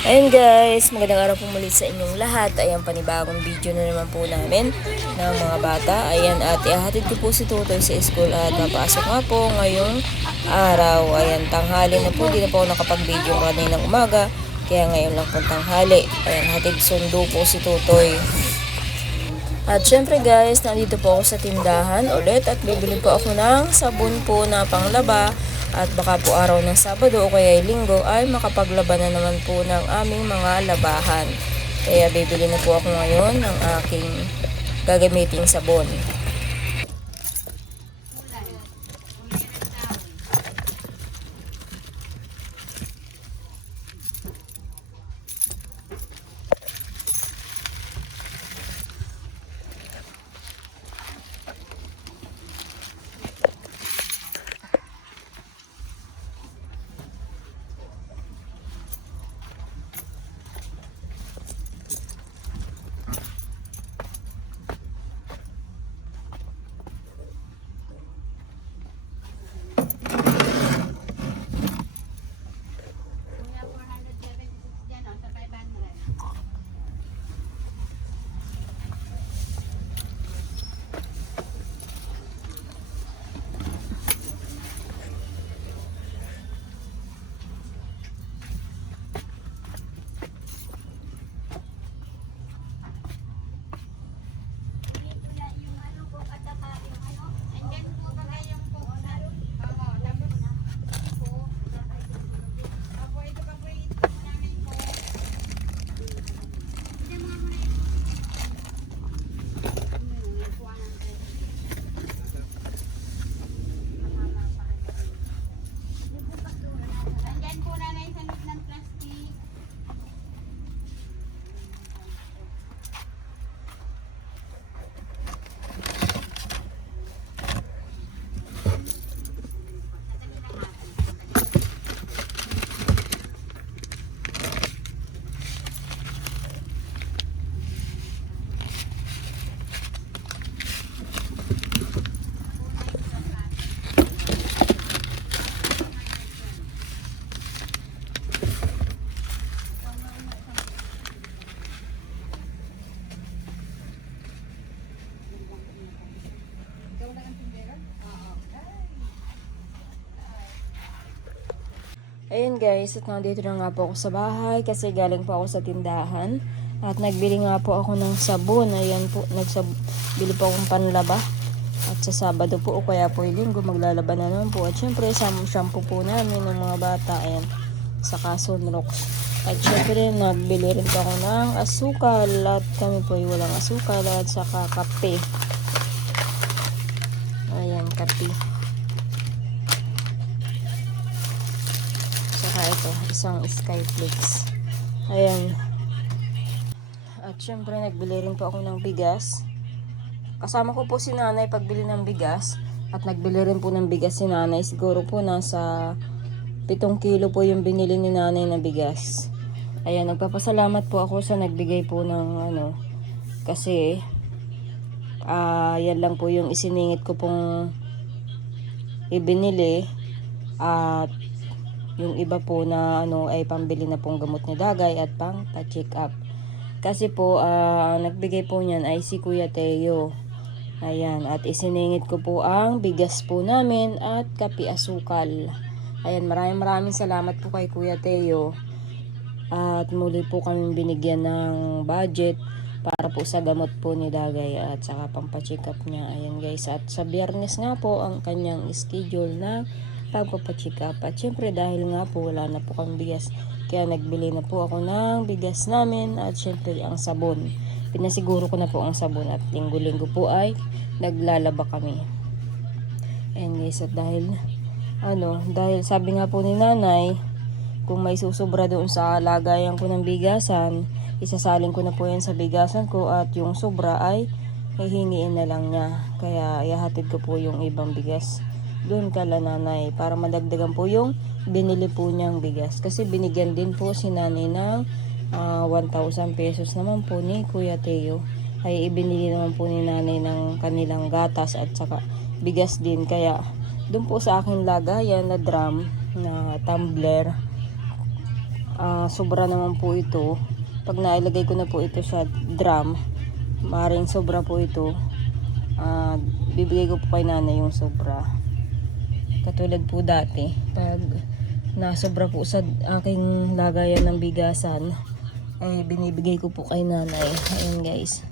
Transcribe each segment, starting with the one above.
Ayun guys, magandang araw po muli sa inyong lahat. Ayan, panibagong video na naman po namin ng mga bata. Ayan, at ihahatid ko po si Tutoy sa school at papasok nga po ngayong araw. Ayan, tanghali na po. Di na po ako nakapag-video kaninang umaga. Kaya ngayon lang po tanghali. Ayan, hatid sundo po si Tutoy. At syempre guys, nandito po ako sa tindahan ulit at bibili po ako ng sabon po na panglaba. At baka po araw ng Sabado o kaya Linggo ay makapaglaba na naman po ng aming mga labahan. Kaya bibili na po ako ngayon ng aking gagamiting sabon. Ayun guys, at nandito na nga po ako sa bahay kasi galing po ako sa tindahan. At nagbili nga po ako ng sabon. Ayan po, nagbili po akong panlaba. At sa Sabado po o kaya po Linggo maglalaba na naman po. At syempre shampoo po namin ng mga bata. Ayan, saka Sunrox. At syempre nagbili rin po ako ng asukal. At kami po ay walang asukal at saka kape. Ayan, kape. Ito, isang Skyflix. Ayan. At syempre nagbili rin po ako ng bigas. Kasama ko po si nanay pagbili ng bigas. At nagbili rin po ng bigas si nanay. Siguro po nasa 7 kilo po yung binili ni nanay na bigas. Ayan, nagpapasalamat po ako sa nagbigay po ng kasi yan lang po yung isiningit ko pong ibinili. At yung iba po na ay pambili na pong gamot ni Dagay at pang pa-check up. Kasi po nagbigay po niyan ay si Kuya Teo. Ayan, at isiningit ko po ang bigas po namin at kape asukal. Ayan, maraming salamat po kay Kuya Teo. At muli po kami binigyan ng budget para po sa gamot po ni Dagay at saka pang pa-check up niya. Ayan guys, at sa Biyernes nga po ang kanyang schedule na pagpapacheck up. At syempre dahil nga po wala na po kang bigas, kaya nagbili na po ako ng bigas namin at syempre ang sabon. Pinasiguro ko na po ang sabon at linggo-linggo po ay naglalaba kami. And guys, at dahil sabi nga po ni nanay, kung may susubra doon sa lagayan ko ng bigasan, isasalin ko na po yan sa bigasan ko at yung sobra ay hihingiin na lang niya. Kaya ihahatid ko po yung ibang bigas doon kala nanay para madagdagan po yung binili po niyang bigas. Kasi binigyan din po si nanay ng 1,000 pesos naman po ni Kuya Teo. Ay ibinili naman po ni nanay ng kanilang gatas at saka bigas din. Kaya doon po sa aking lagayan na drum na tumbler sobra naman po ito. Pag nailagay ko na po ito sa drum, maring sobra po ito. Bibigay ko po kay nanay yung sobra. Katulad po dati, pag nasobra po sa aking lagayan ng bigasan, ay binibigay ko po kay nanay. Ayun guys.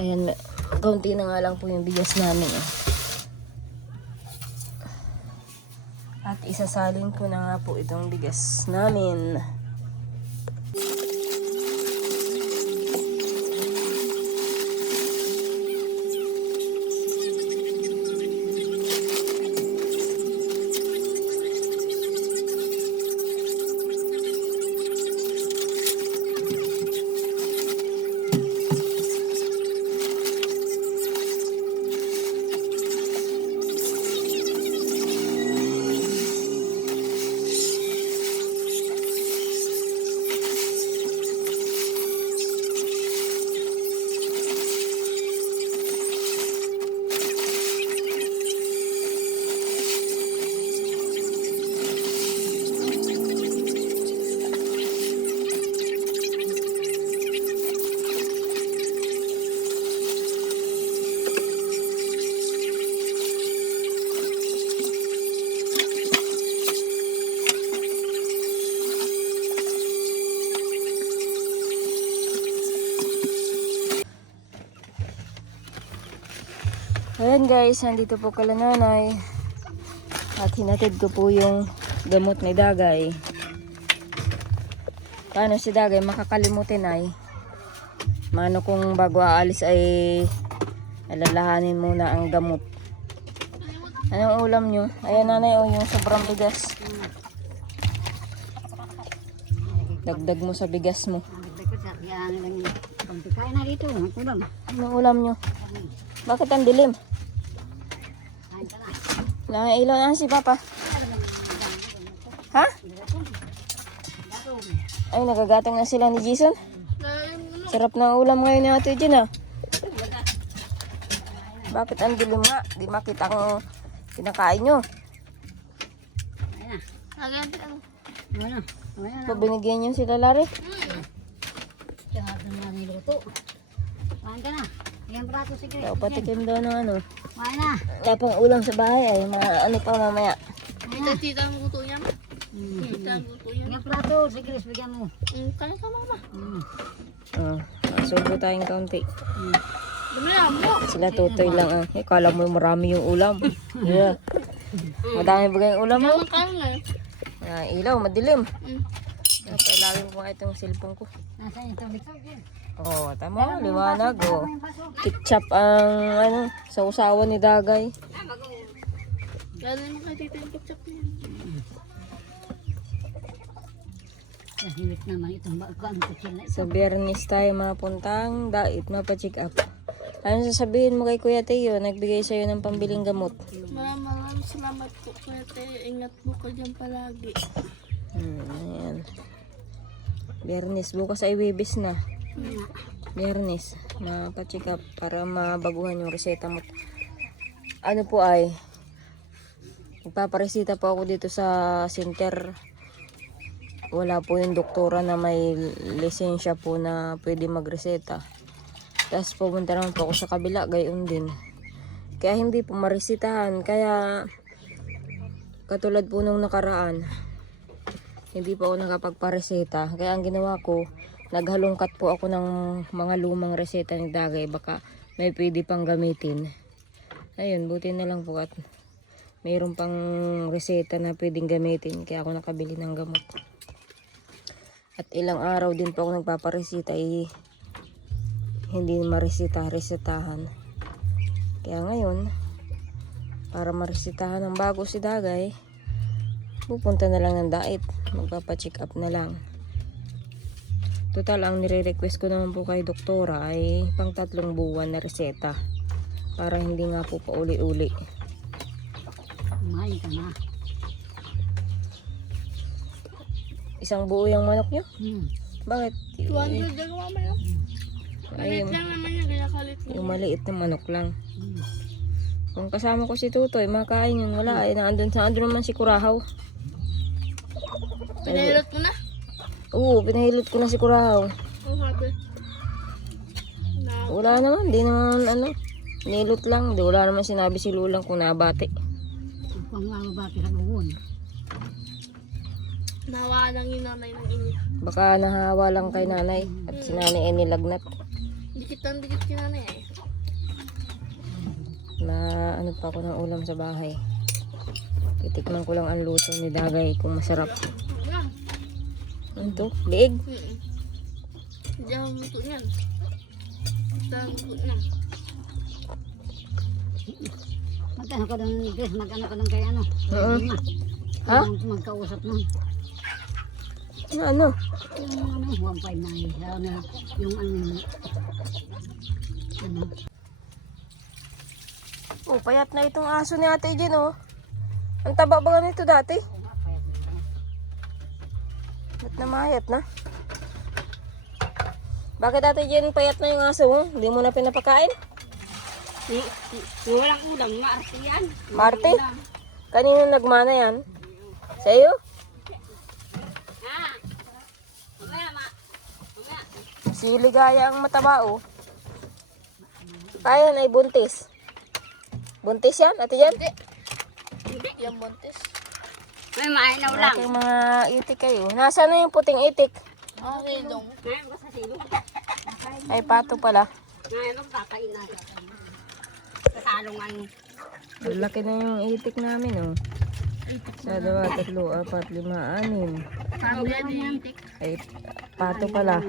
Ayan, kaunti na nga lang po yung bigas namin. At isasalin ko na nga po itong bigas namin. Ayan guys, nandito po kala nanay. At hinatid ko po yung gamot ni Dagay. Paano si Dagay makakalimutin ay? Mano kung bago aalis ay alalahanin muna ang gamot. Anong ulam nyo? Ayan nanay, yung sobrang bigas. Dagdag mo sa bigas mo. Kain na dito, ulam. Anong ulam nyo? Bakit ang dilim? Ilaw na si Papa. Ha? Ay, nagagatong na sila ni Jason. Sarap na ulam ngayon ni Ate Jen, Bakit ang dilim nga? Di makita ang pinakain nyo. So, binigyan nyo sila Larry? Tsaka na niluto. Kain ka na. Ilang prato si Grace. Patikim daw ng ano. Kain na. Kaya pang ulam sa bahay ay ano pa mamaya. Tita ang luto niya. Tita ang luto niya. Ilang prato si Grace, bigyan mo. Kaya ka mama. Subo tayong kaunti. Dami na mo. Sila tutoy lang. Kala mo marami yung ulam. Yeah. Madami ba yung ulam mo? Kaya nga Ilaw, madilim. Kailangan ko nga itong cellphone ko. Nasaan yung tubig? Tama, liwanag. Ketchup ang sausawan ni Dagay. Kaya naman kay tita yung ketchup niya. Nahimik naman itong bagang kutsila. Sa Biyernes tayo mapuntang dait, mapacheck up. Ano sasabihin mo kay Kuya Teo? Nagbigay sa'yo ng pambiling gamot. Maraming salamat po kuya Teo. Ingat po ka dyan palagi. Ayan. Biyernes, bukas ay Webes na. Biyernes, mapacheck up para mabaguhan yung reseta mo. Ano po ay, magpaparesita po ako dito sa center. Wala po yung doktora na may lisensya po na pwede magreseta. Tapos pumunta naman po ako sa kabila, gayon din. Kaya hindi po maresitahan. Kaya katulad po nung nakaraan, hindi pa ako nakapagpareseta. Kaya ang ginawa ko, naghalongkat po ako ng mga lumang reseta ni Dagay. Baka may pwede pang gamitin. Ayun, buti na lang po at mayroon pang reseta na pwedeng gamitin. Kaya ako nakabili ng gamot. At ilang araw din po ako nagpaparesita. Hindi resetahan. Kaya ngayon, para maresetahan ng bago si Dagay, pupunta na lang ng dait. Magpapacheck up na lang. Total, ang nire-request ko naman po kay doktora ay pang 3 buwan na reseta. Para hindi nga po pauli-uli. Kumain ka na. Isang buo yung manok nyo? Bakit? 200 lang mama yun. Ay, Maliit lang naman yung ginakalit niya. yung maliit na manok lang. Kung kasama ko si Tutoy, makain yun. Wala eh. Naandun naman si Kurahaw. Pinahilot mo na? Oo, pinahilot ko na si Kurahaw. Ang sabi. Wala naman, di naman ano. Nilot lang, di wala naman sinabi si Lulang kung nabati. Kung mababati sa buwan. Nawa lang yung nanay ng inyo. Baka nahawa lang kay nanay at si nanay ay nilagnat. Dikit si nanay eh. Na ano pa ako ng ulam sa bahay. Titikman ko lang ang luto ni Dagay kung masarap. Ano to? Liig? Hindi ako luto niyan. Hindi ako luto niyan. Magkano ka doon, Chris? Magkano ka doon kay ano? Oo. Ha? Magkausap mo. Ano? Yung ano, 1.5 na yun. Yung ano. Oh, payat na itong aso ni Ate Jen, oh. Ang taba ba nito dati? Ba't namayat na? Bakit Ate Jen payat na yung aso mo? Hindi mo na pinapakain? Yung walang ulam, maarte yan. Marte? Kanino nagmana yan? Sa'yo? Si Ligaya ang mataba, oh. Kaya na buntis. Buntis yan, Ate Jen? Hindi, yung buntis. May maainaw lang. Aking mga itik kayo. Nasaan na yung puting itik? Ah, silong. Ngayon ko sa silong. Ay, pato pala. Ngayon ko kakain natin. Kasalungan. Laki na yung itik namin, oh. Sa 2, 3, 4, 5, 6. Sabi yan eh. Ay, pato pala.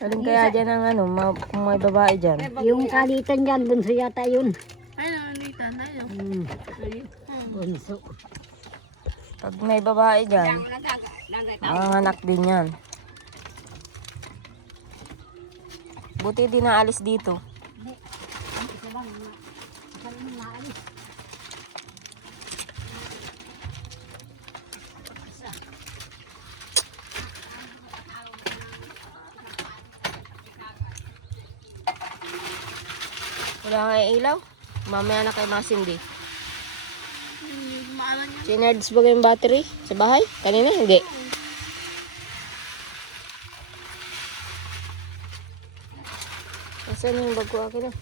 Alin kaya dyan ang ano, kung may babae dyan? Yung kalitan dyan, bunso yata yun. Ay, nanganita tayo. Bunso. Pag may babae dyan, anak din yan. Buti di naalis dito. Wala kang ilaw? Mamaya na kay Masindi. Hindi maalan yan. Sinards ba yung battery sa bahay? Kanina hindi. Asan yung bag ko akin na?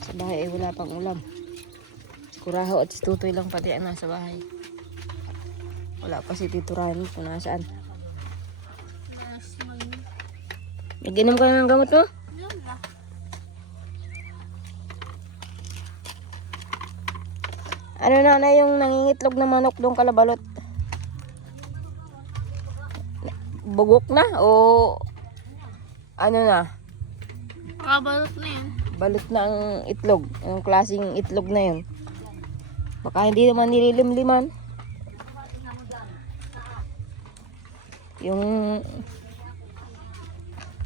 Sa bahay ay wala pang ulam. Si Kurahaw at si Tutoy lang pati ang nasa bahay. Wala pa si Tito Rani kung nasaan. Nag-inom ka na ng gamot mo? Yun na. Ano na yung nangingitlog na manok doon kalabalot? Bugok na o ano na? Makabalot na yun. Balot na ang itlog. Yung klaseng itlog na yun. Baka hindi naman nililimliman.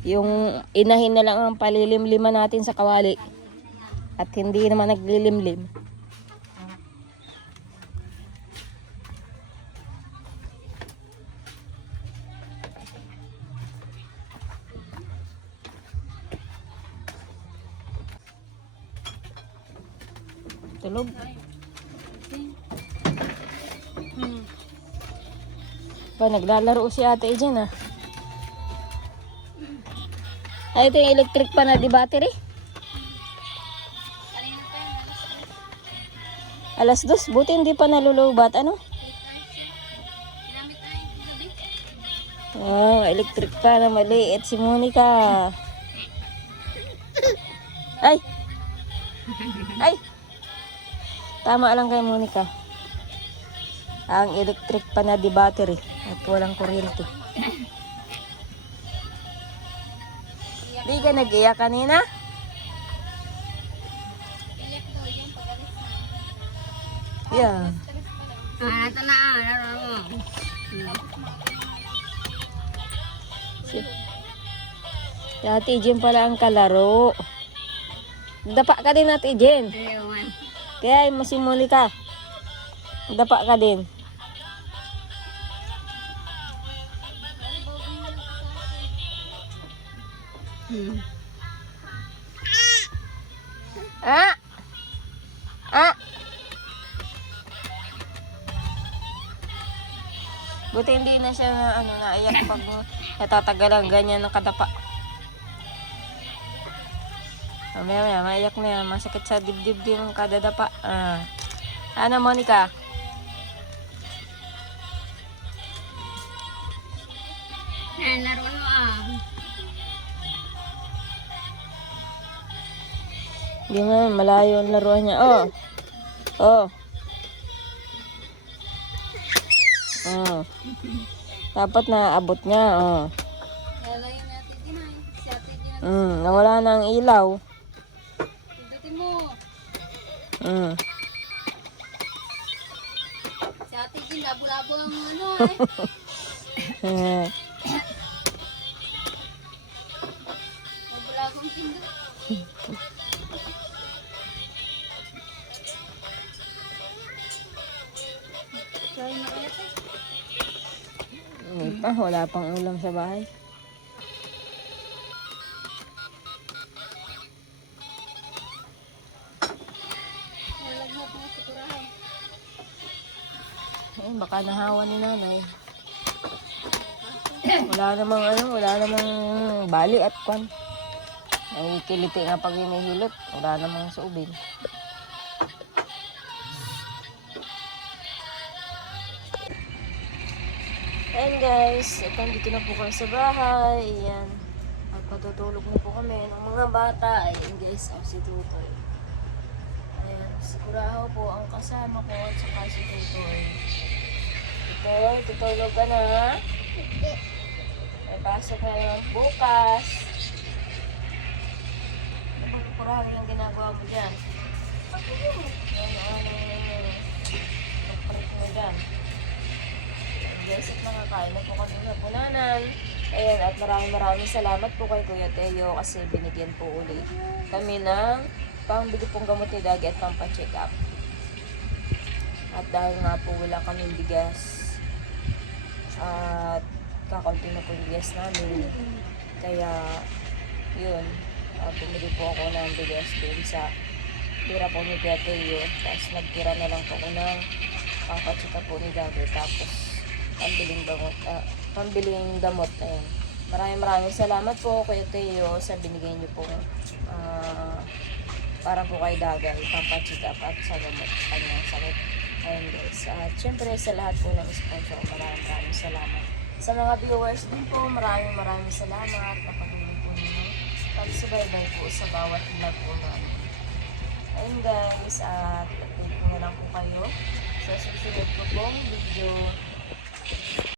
Yung inahin na lang ang palilimliman natin sa kawali. At hindi naman naglilimlim. Tulog. Pa, naglalaro si Ate Jen, ah. Ay, ito yung electric pa na di battery. Alas 2, buti hindi pa nalulubat, ano? Oh, electric pa na maliit si Monica. Ay! Ay! Tama lang kay Monica. Ang electric pa na di battery at walang kuryente. Di ka nag-iyak kanina? Yeah. Ito na, laro mo. Si Ate Jen pala ang kalaro. Dapa ka din, Ate Jen. Kaya mo si Monica. Dapa ka din. Ah! Ah! Buti hindi na siya na, naiyak pag natatagalan ganyan ng kadapa. Mamaya, maiyak na yan. Masakit sa dibdib din yung kadadapa. Ah. Ano, Monica? Laro mo Hindi nga, malayo ang laruan niya. Oh. Oh. Oh. Dapat naabot niya. Oh. Lalayo natin din ay. Si ate din Nawala na ang ilaw. Pindutin mo. Si ate din, labo-labo ang ano Eh. Labo-labo ang pindot. Kaya na kaya tayo. Hindi pa, wala pang ulam sa bahay. Nalagnat mo sigurahan. Baka nahawa ni nanay. Wala namang bali at kwan. Ay kiliti nga pag hinihilot. Wala namang suubin. Ayan guys, dito na po kami sa bahay. Ayan. At patutulog na po kami ng mga bata. Ayan guys, si Tutoy. Ayan, sigurado po ang kasama ko at saka si Tutoy. Tutoy, tutulog ka na. May pasok na naman bukas. Ano ba sigurado yung ginagawa mo dyan? Nagpalit mo dyan. Guys, at nakakain na po kami ng punanan. Ayan, at maraming salamat po kay Kuya Teo kasi binigyan po ulit kami ng pangbili pong gamot ni Dagi at pampa-check up. At dahil nga po wala kaming bigas at kakaunti na po yung bigas namin, kaya yun, bumili po ako ng bigas doon sa tira po ni Kuya Teo. Tapos nagtira na lang po ako ng pampa-check up po ni Dagi. Tapos pambiling gamot. Ayan. Maraming salamat po Kuya Teo sa binigay niyo pong para po kay Dagay, pampacheck up at sa gamot kanyang sakit. Ayan guys. At syempre sa lahat po ng sponsor, maraming salamat. Sa mga viewers din po, maraming salamat na pag-ibig po ninyo. Pag-subaybay po sa bawat vlog po namin. Ayun guys, at update ko na lang po kayo sa susunod ko pong video.